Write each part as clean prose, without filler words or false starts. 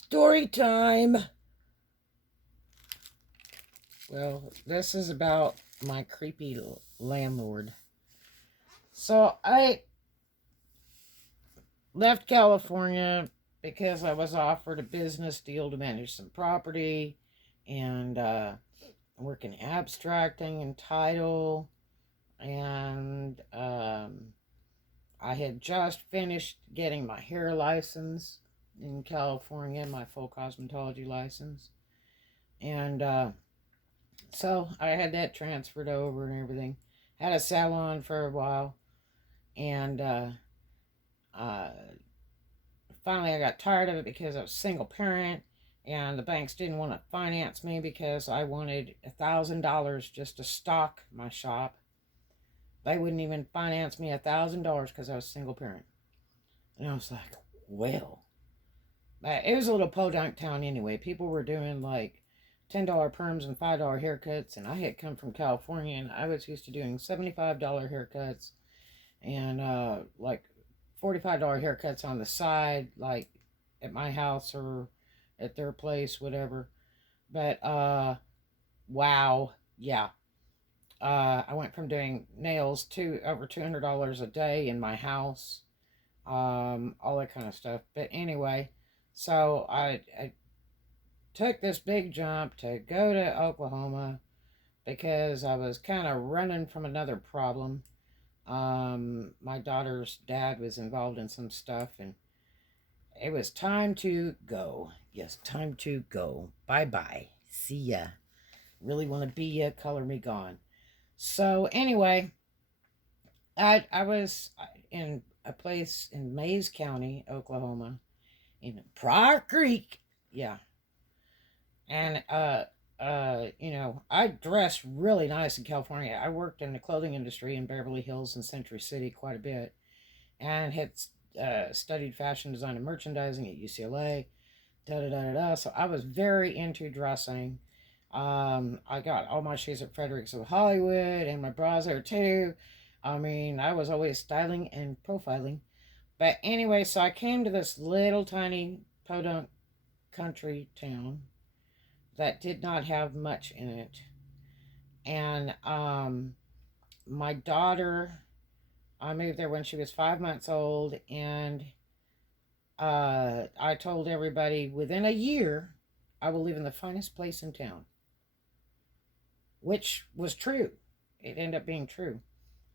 Story time. Well, this is about my creepy landlord. So I left California because I was offered a business deal to manage some property and work in abstracting and title. And I had just finished getting my hair license in California, my full cosmetology license. And so I had that transferred over and everything. Had a salon for a while, and uh, finally I got tired of it because I was a single parent, and the banks didn't want to finance me because I wanted $1,000 just to stock my shop. They wouldn't even finance me $1,000 because I was a single parent, and I was like, well, it was a little podunk town anyway. People were doing like $10 perms and $5 haircuts, and I had come from California, and I was used to doing $75 haircuts and like $45 haircuts on the side, like at my house or at their place, whatever. But wow, yeah. I went from doing nails to over $200 a day in my house, all that kind of stuff. But anyway, so I took this big jump to go to Oklahoma because I was kind of running from another problem. My daughter's dad was involved in some stuff, and it was time to go. Yes, time to go. Bye bye. See ya. Really want to be ya. Color me gone. So anyway, I was in a place in Mays County, Oklahoma, in Prior Creek. Yeah, and I dressed really nice in California. I worked in the clothing industry in Beverly Hills and Century City quite a bit, and had studied fashion design and merchandising at UCLA. Da da da da da. So I was very into dressing. I got all my shoes at Fredericks of Hollywood, and my bras there too. I mean, I was always styling and profiling. But anyway, so I came to this little tiny podunk country town that did not have much in it. And my daughter, I moved there when she was 5 months old, and I told everybody within a year I will live in the finest place in town, which was true. It ended up being true.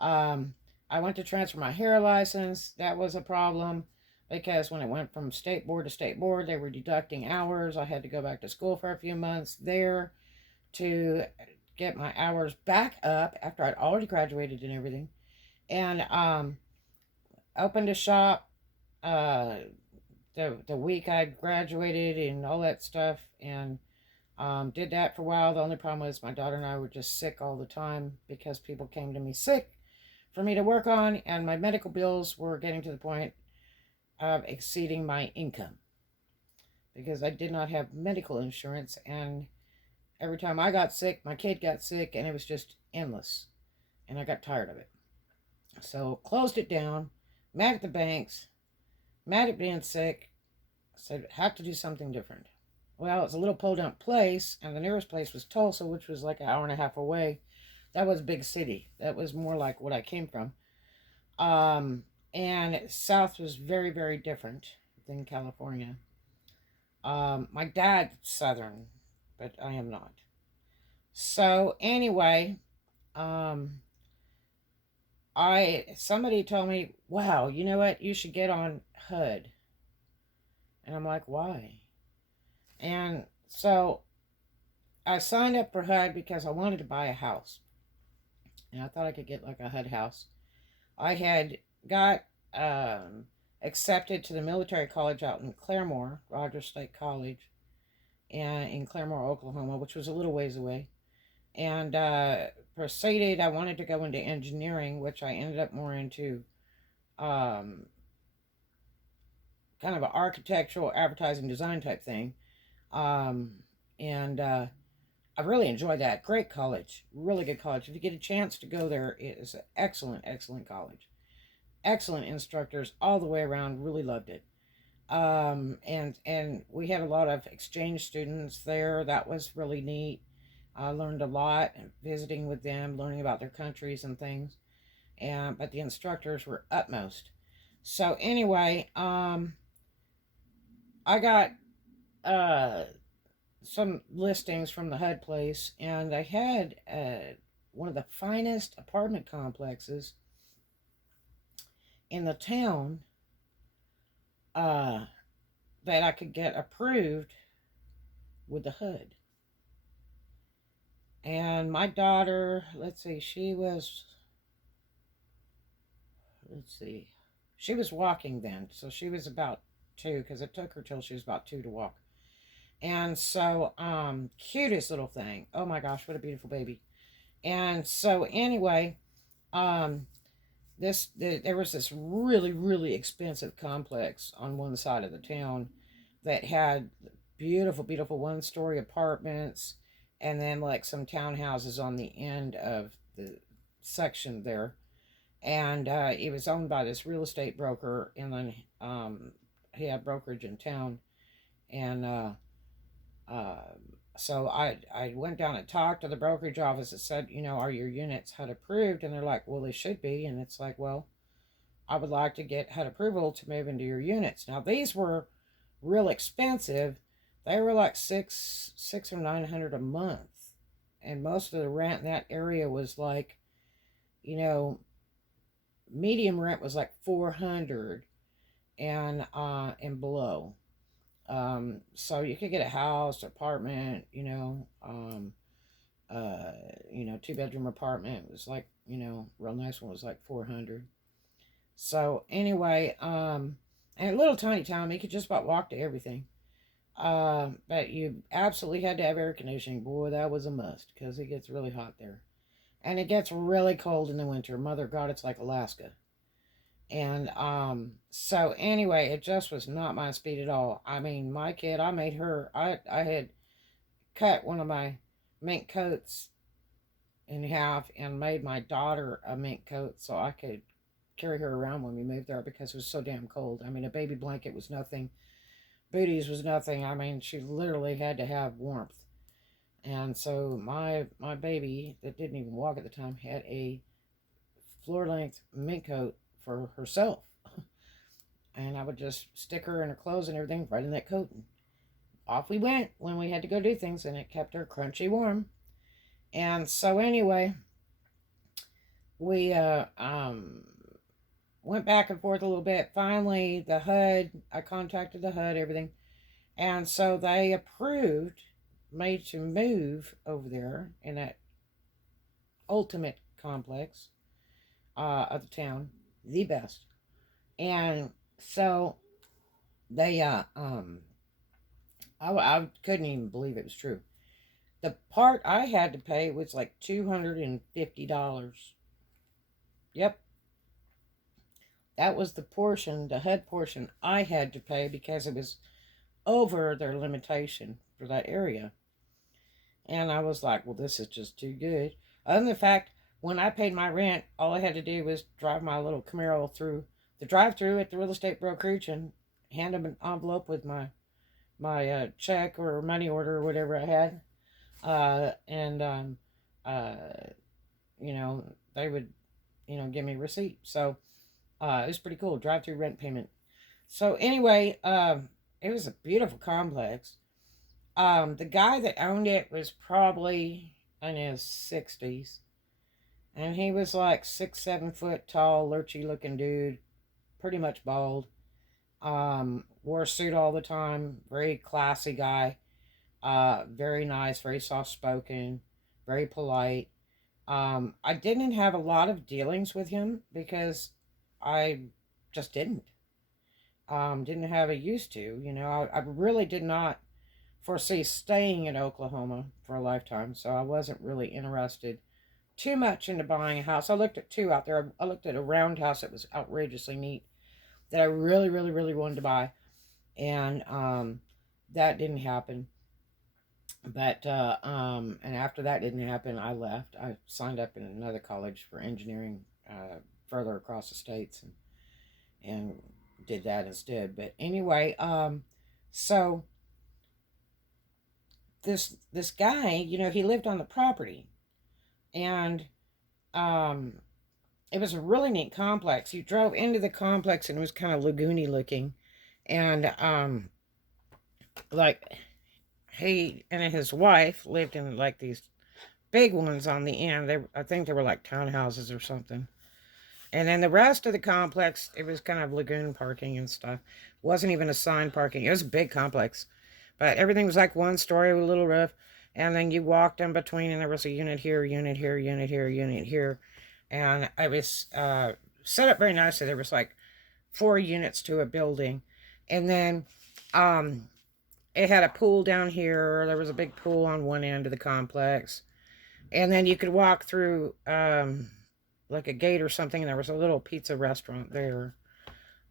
Um, I went to transfer my hair license. That was a problem because when it went from state board to state board, they were deducting hours. I had to go back to school for a few months there to get my hours back up after I'd already graduated and everything. And opened a shop uh, the week I graduated and all that stuff, and did that for a while. The only problem was my daughter and I were just sick all the time because people came to me sick for me to work on, and my medical bills were getting to the point of exceeding my income because I did not have medical insurance, and every time I got sick, my kid got sick, and it was just endless, and I got tired of it. So closed it down, mad at the banks, mad at being sick, said have to do something different. Well, it's a little podunk place, and the nearest place was Tulsa, which was like an hour and a half away. That was a big city. That was more like what I came from. And South was very, very different than California. My dad's Southern, but I am not. So anyway, um, somebody told me, "Wow, you know what? You should get on HUD." And I'm like, "Why?" And so I signed up for HUD because I wanted to buy a house, and I thought I could get like a HUD house. I had got accepted to the military college out in Claremore, Rogers State College, and in Claremore, Oklahoma, which was a little ways away. And proceeded. I wanted to go into engineering, which I ended up more into um, kind of an architectural, advertising, design type thing. Um, and I really enjoyed that. Great college, really good college. If you get a chance to go there, it is an excellent, excellent college. Excellent instructors all the way around. Really loved it. And we had a lot of exchange students there. That was really neat. I learned a lot visiting with them, learning about their countries and things. And but the instructors were utmost. So anyway, I got uh some listings from the HUD place, and they had one of the finest apartment complexes in the town uh, that I could get approved with the HUD. And my daughter, let's see, she was walking then, so she was about two, because it took her till she was about two to walk. And so, cutest little thing. Oh my gosh, what a beautiful baby. And so, anyway, um, there was this really really expensive complex on one side of the town that had beautiful beautiful one-story apartments, and then like some townhouses on the end of the section there. And it was owned by this real estate broker, and then he had brokerage in town. And uh, so I went down and talked to the brokerage office and said, are your units HUD approved? And they're like, well, they should be. And it's like, well, I would like to get HUD approval to move into your units. Now these were real expensive. They were like six or 900 a month, and most of the rent in that area was like, you know, medium rent was like 400 and below. So you could get a house, apartment, two-bedroom apartment. It was like, real nice one was like 400. So anyway, and a little tiny town, you could just about walk to everything. But you absolutely had to have air conditioning. Boy, that was a must, because it gets really hot there. And it gets really cold in the winter. Mother God, it's like Alaska. And so anyway, it just was not my speed at all. I mean, my kid, I had cut one of my mink coats in half and made my daughter a mink coat so I could carry her around when we moved there, because it was so damn cold. I mean, a baby blanket was nothing. Booties was nothing. I mean, she literally had to have warmth. And so my baby that didn't even walk at the time had a floor length mink coat for herself. And I would just stick her in her clothes and everything right in that coat. And off we went when we had to go do things, and it kept her crunchy warm. And so anyway, we went back and forth a little bit. Finally, I contacted the HUD, everything. And so they approved me to move over there in that ultimate complex of the town, the best. And so they, I couldn't even believe it was true. The part I had to pay was like $250. Yep. That was the HUD portion I had to pay, because it was over their limitation for that area. And I was like, well, this is just too good. Other than the fact, when I paid my rent, all I had to do was drive my little Camaro through the drive-through at the real estate brokerage and hand them an envelope with my check or money order or whatever I had. And they would, give me a receipt. So it was pretty cool. Drive-through rent payment. So anyway, it was a beautiful complex. The guy that owned it was probably in his 60s. And he was like 6, 7 foot tall, lurchy looking dude, pretty much bald. Wore a suit all the time, very classy guy. Very nice, very soft spoken, very polite. I didn't have a lot of dealings with him because I just didn't. Didn't have a used to. I really did not foresee staying in Oklahoma for a lifetime, so I wasn't really interested too much into buying a house. I looked at two out there. I looked at a roundhouse that was outrageously neat that I really, really, really wanted to buy, and that didn't happen. But and after that didn't happen, I left. I signed up in another college for engineering further across the states, and did that instead. But anyway, so this guy, he lived on the property, and um, it was a really neat complex. You drove into the complex, and it was kind of lagoony looking, and like he and his wife lived in like these big ones on the end. I think they were like townhouses or something. And then the rest of the complex, it was kind of lagoon parking and stuff. Wasn't even assigned parking. It was a big complex. But everything was like one story with a little roof. And then you walked in between, and there was a unit here, unit here, unit here, unit here. And it was set up very nicely. There was like 4 units to a building. And then it had a pool down here. There was a big pool on one end of the complex. And then you could walk through like a gate or something, and there was a little pizza restaurant there.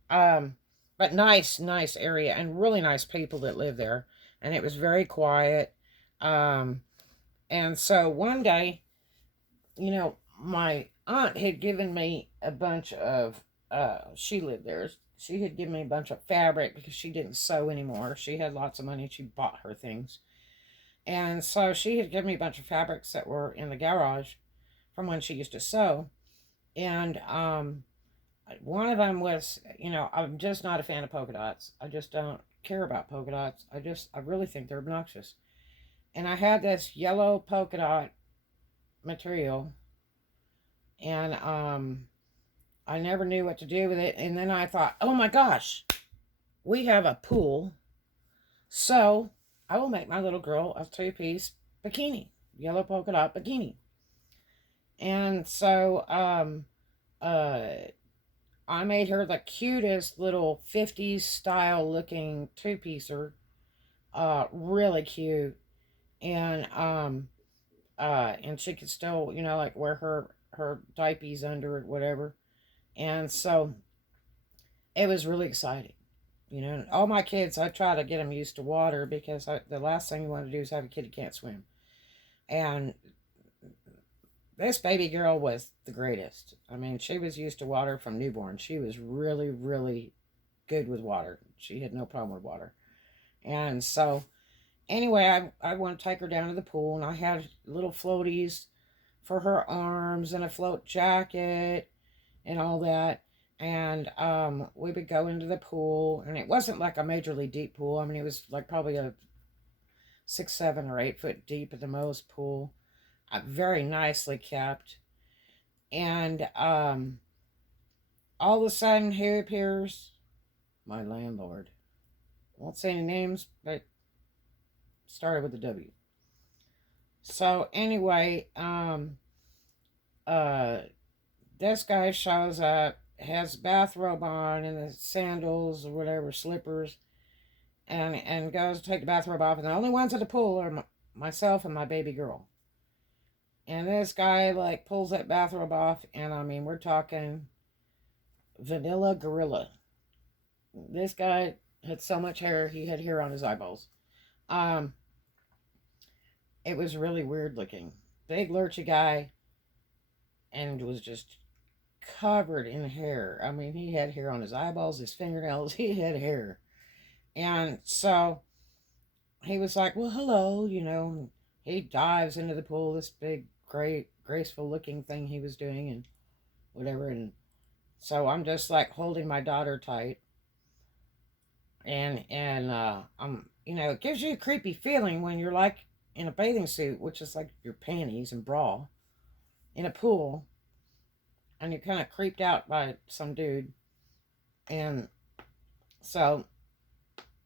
But nice area, and really nice people that live there. And it was very quiet. And so one day, my aunt had given me a bunch of, she lived there. She had given me a bunch of fabric because she didn't sew anymore. She had lots of money. She bought her things. And so she had given me a bunch of fabrics that were in the garage from when she used to sew. And one of them was, I'm just not a fan of polka dots. I just don't care about polka dots. I really think they're obnoxious. And I had this yellow polka dot material, and I never knew what to do with it. And then I thought, oh my gosh, we have a pool, so I will make my little girl a 2-piece bikini, yellow polka dot bikini. And so I made her the cutest little 50s style looking 2-piecer, really cute. And and she could still, like wear her diapers under it, whatever. And so it was really exciting. All my kids, I try to get them used to water, because the last thing you want to do is have a kid who can't swim. And this baby girl was the greatest. I mean, she was used to water from newborn. She was really, really good with water. She had no problem with water. And so, anyway, I want to take her down to the pool, and I had little floaties for her arms and a float jacket and all that. And we would go into the pool, and it wasn't like a majorly deep pool. I mean, it was like probably a 6, 7, or 8 foot deep at the most pool. Very nicely kept. And all of a sudden, here appears my landlord. Won't say any names, but started with a W. So anyway, this guy shows up, has a bathrobe on and the sandals or whatever, slippers, and goes to take the bathrobe off. And the only ones at the pool are myself and my baby girl. And this guy like pulls that bathrobe off, and I mean, we're talking vanilla gorilla. This guy had so much hair, he had hair on his eyeballs. It was really weird looking. Big lurchy guy, and was just covered in hair. I mean, he had hair on his eyeballs, his fingernails, he had hair. And so he was like, well, hello, he dives into the pool, this big, great, graceful looking thing he was doing, and whatever. And so I'm just like holding my daughter tight. And it gives you a creepy feeling when you're like in a bathing suit, which is like your panties and bra, in a pool, and you're kind of creeped out by some dude. And so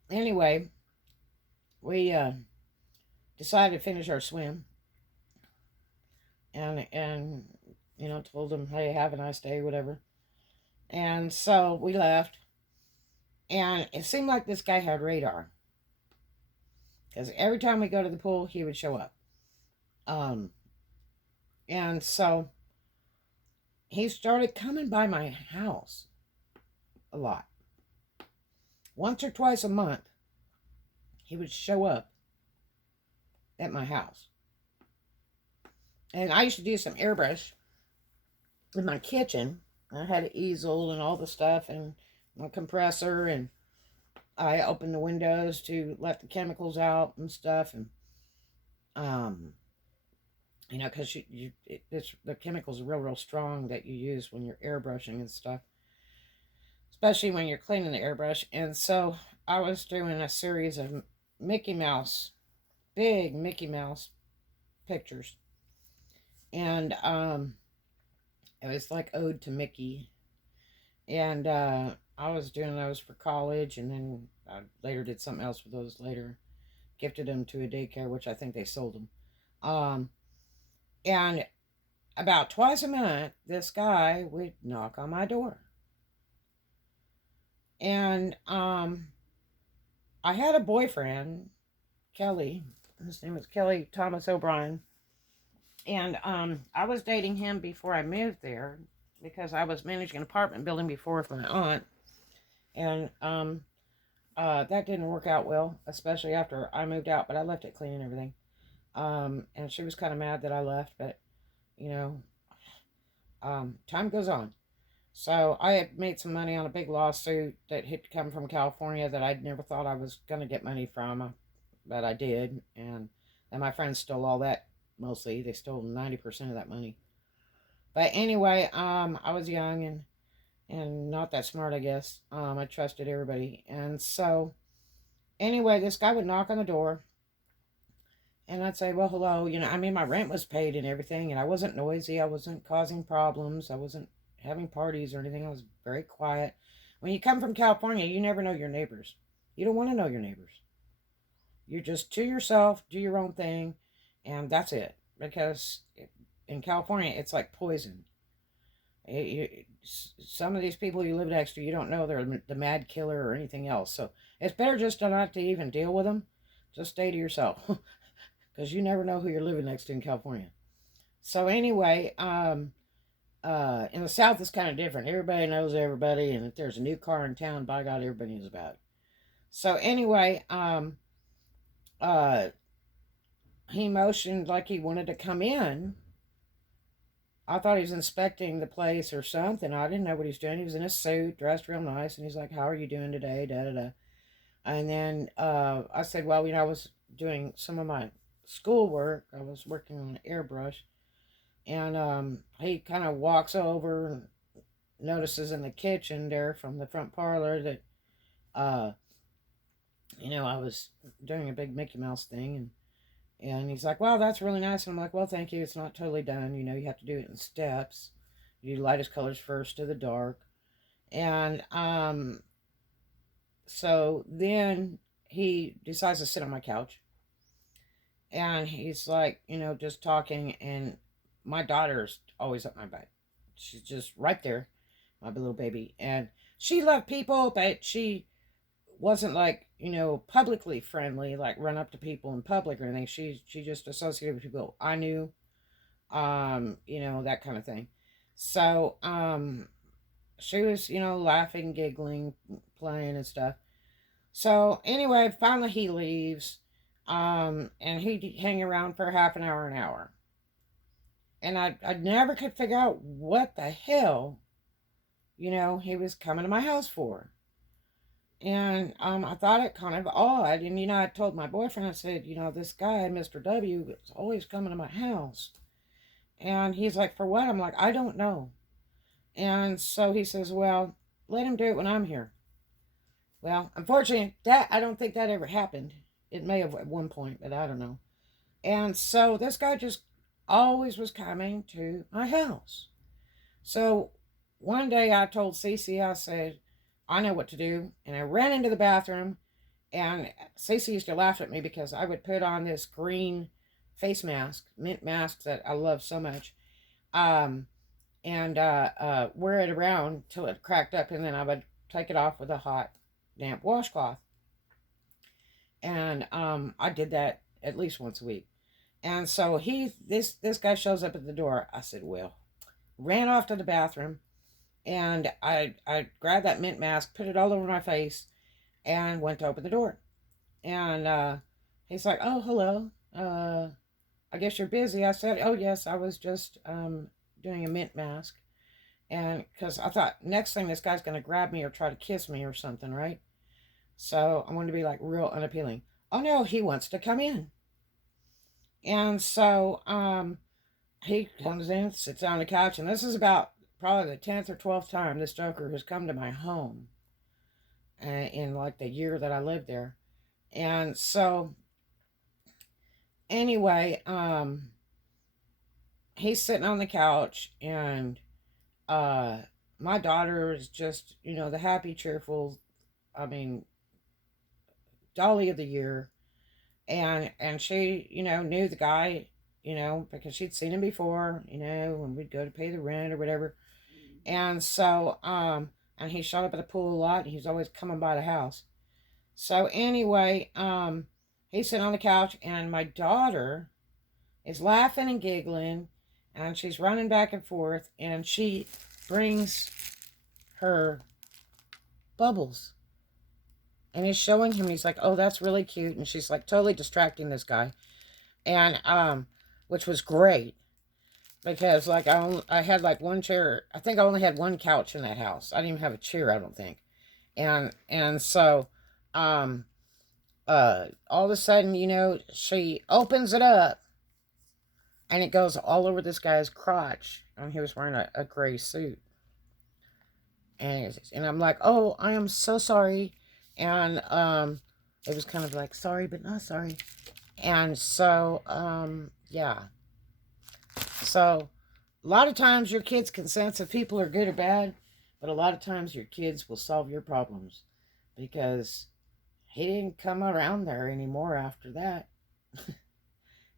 anyway, we decided to finish our swim, and told him, hey, have a nice day, whatever. And so we left, and it seemed like this guy had radar, because every time we go to the pool, he would show up. And so he started coming by my house a lot. Once or twice a month, he would show up at my house. And I used to do some airbrush in my kitchen. I had an easel and all the stuff, and a compressor, and I opened the windows to let the chemicals out and stuff, and um, because it's the chemicals are real strong that you use when you're airbrushing and stuff, especially when you're cleaning the airbrush. And so I was doing a series of Mickey Mouse, big Mickey Mouse pictures, and it was like Ode to Mickey, and I was doing those for college, and then I later did something else with those later. Gifted them to a daycare, which I think they sold them. And about twice a month, this guy would knock on my door. And I had a boyfriend, Kelly. His name was Kelly Thomas O'Brien. And I was dating him before I moved there because I was managing an apartment building before with my aunt. And that didn't work out well, especially after I moved out, but I left it clean and everything. And she was kind of mad that I left, but you know, time goes on. So I had made some money on a big lawsuit that had come from California that I'd never thought I was going to get money from, but I did. And my friends stole all that mostly. They stole 90% of that money. But anyway, I was young and not that smart, I guess. I trusted everybody. And so anyway, this guy would knock on the door. And I'd say, well, hello. I mean, my rent was paid and everything. And I wasn't noisy. I wasn't causing problems. I wasn't having parties or anything. I was very quiet. When you come from California, you never know your neighbors. You don't want to know your neighbors. You're just to yourself, do your own thing, and that's it. Because in California, it's like poison. Some of these people you live next to, you don't know they're the mad killer or anything else. So it's better just to not to even deal with them. Just stay to yourself. Because you never know who you're living next to in California. So anyway, in the South, it's kind of different. Everybody knows everybody, and if there's a new car in town, by God, everybody knows about it. So anyway, he motioned like he wanted to come in. I thought he was inspecting the place or something. I didn't know what he was doing. He was in a suit, dressed real nice, and he's like, "How are you doing today?" Da da da. And then I said, "Well, I was doing some of my schoolwork. I was working on an airbrush." And he kind of walks over and notices in the kitchen there from the front parlor that, I was doing a big Mickey Mouse thing. And he's like, "Wow, that's really nice." And I'm like, "Well, thank you. It's not totally done. You have to do it in steps. You do lightest colors first to the dark." And so then he decides to sit on my couch. And he's like, just talking. And my daughter's always up my butt. She's just right there, my little baby. And she loved people, but she wasn't like, publicly friendly, like run up to people in public or anything. She just associated with people I knew, that kind of thing. So, she was, laughing, giggling, playing and stuff. So anyway, finally he leaves, and he'd hang around for half an hour. And I never could figure out what the hell, he was coming to my house for. And I thought it kind of odd. And, I told my boyfriend, I said, this guy, Mr. W, is always coming to my house. And he's like, "For what?" I'm like, "I don't know." And so he says, "Well, let him do it when I'm here." Well, unfortunately, I don't think that ever happened. It may have at one point, but I don't know. And so this guy just always was coming to my house. So one day I told Cece, I said, "I know what to do." And I ran into the bathroom, and Cece used to laugh at me because I would put on this green face mask, mint mask that I love so much, and wear it around till it cracked up, and then I would take it off with a hot, damp washcloth. And I did that at least once a week. And so this guy shows up at the door. I said, "Well," ran off to the bathroom, and I grabbed that mint mask, put it all over my face, and went to open the door. And he's like, "Oh, hello. I guess you're busy." I said, "Oh, yes, I was just doing a mint mask." And because I thought, next thing, this guy's going to grab me or try to kiss me or something, right? So I wanted to be like real unappealing. Oh no, he wants to come in. And so he comes in, sits down on the couch, and this is about probably the 10th or 12th time this joker has come to my home in like the year that I lived there. And so anyway, he's sitting on the couch, and uh my daughter is just, the happy, cheerful, I mean, dolly of the year. And she, knew the guy, because she'd seen him before, when we'd go to pay the rent or whatever. And so and he showed up at the pool a lot, and he was always coming by the house. So anyway, he's sitting on the couch, and my daughter is laughing and giggling, and she's running back and forth, and she brings her bubbles and he's showing him. He's like, oh, that's really cute. And she's like totally distracting this guy. And which was great, because like I had like one chair. I think I only had one couch in that house. I didn't even have a chair, I don't think. And so all of a sudden, she opens it up, and it goes all over this guy's crotch. And he was wearing a gray suit. And I'm like, oh, I am so sorry. And it was kind of like, sorry but not sorry. And so yeah, so a lot of times your kids can sense if people are good or bad, but a lot of times your kids will solve your problems, because he didn't come around there anymore after that.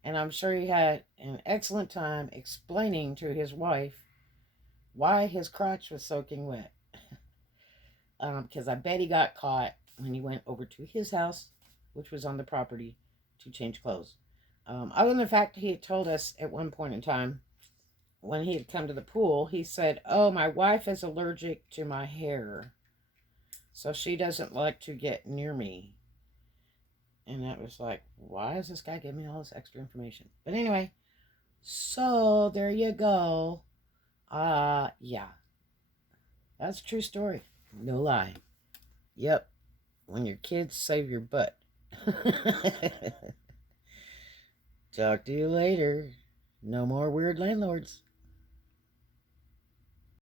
And I'm sure he had an excellent time explaining to his wife why his crotch was soaking wet. Because I bet he got caught when he went over to his house, which was on the property, to change clothes. Other than the fact he had told us at one point in time, when he had come to the pool, he said, oh, my wife is allergic to my hair, so she doesn't like to get near me. And that was like, why is this guy giving me all this extra information? But anyway, so there you go. Yeah, that's a true story. No lie. Yep. When your kids save your butt. Talk to you later. No more weird landlords.